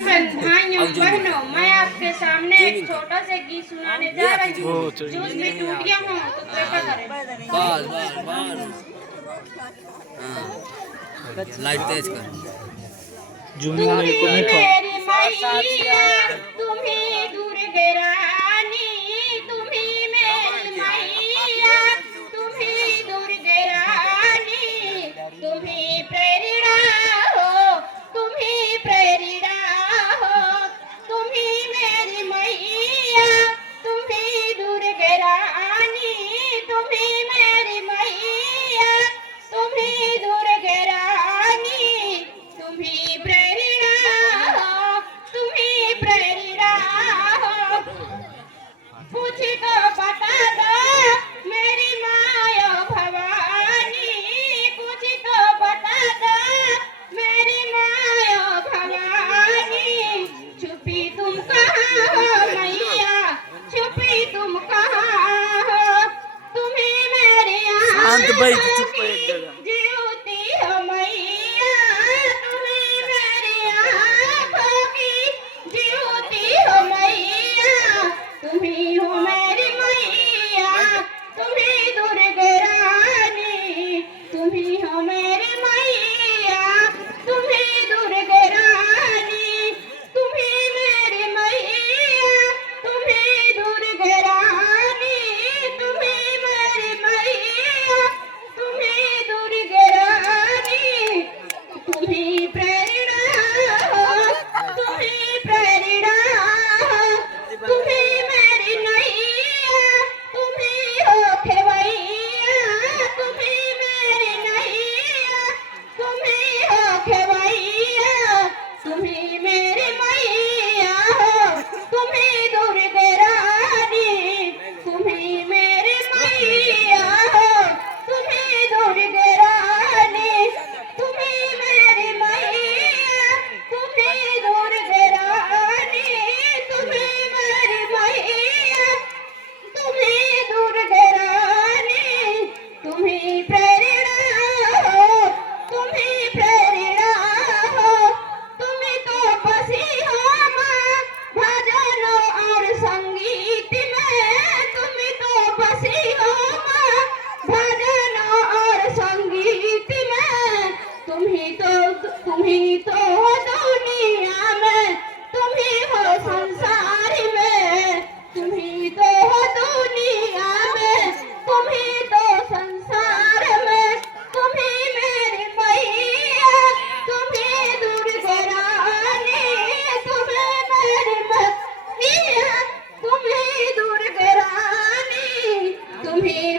भाइयों बहनों, मैं आपके सामने एक छोटा सा गीत सुनाने जा रही हूँ। जो उसमें टूटियां हों तो कृपा करें। बस बस बस लाइट तेज कर। तुम्ही मेरी मैया, तुम्ही दुर्गे रानी, तुम्ही मेरी मैया, तुम्ही दुर्गे रानी, तुम्ही प्रेरणा हो, तुम्ही प्रेरणा हो, तुम्ही मेरी मैया, तुम्ही दुर्गे रानी, तुम्ही मेरी मैया, तुम्ही दुर्गे रानी, तुम्ही प्रेरणा हो, तुम्ही प्रेरणा हो। पूछी तो बता दो मेरी माया भवानी, पूछी तो बता दो मेरी माया भवानी। छुपी तुम कहाँ हो मैया, छुपी तुम कहाँ हो, तुम्ही मेरी आँखों की ज्योति हो मैया, तुम्ही मेरी आँखों की ज्योति हो मैया, तुम्ही हो मेरी मैया, तुम्ही दुर्गे रानी, तुम्ही हो मेरी मैया, तुम्ही दुर्गे रानी, तुम्ही मेरी मैया, तुम्ही दुर्गे रानी, तुम्ही मेरी मैया, तुम्ही दुर्गे रानी, तुम्ही प्रेरणा हो, तुम्ही प्रेरणा हो, तुम्ही मेरी नैया, तुम्ही हो खेवैया, तुम्ही मेरी नैया, तुम्ही हो खेवैया, तुम्ही मेरी मैया हो, तुम्ही दुर्गे रानी, तुम्ही मेरी मैया हो, तुम्ही दुर्गे रानी, तुम्ही मेरी मैया, तुम्ही दुर्गे रानी, तुम्ही मेरी मैया, तुम्ही दुर्गे रानी, तुम्ही प्रेरणा हो, तुम्ही प्रेरणा हो, तुम्ही तो बसी हो माँ भजनों और संगीत में, तुम्ही तो बसी हो माँ भजनों और संगीत में, तुम्ही तो हो दुनिया में, तुम्ही हो संसार में, तुम्ही तो हो दुनिया में, तुम्ही तो संसार में, तुम्ही मेरी मैया, तुम्ही दुर्गे रानी, तुम्ही मेरी मैया, तुम्ही दुर्गे रानी, तुम्ही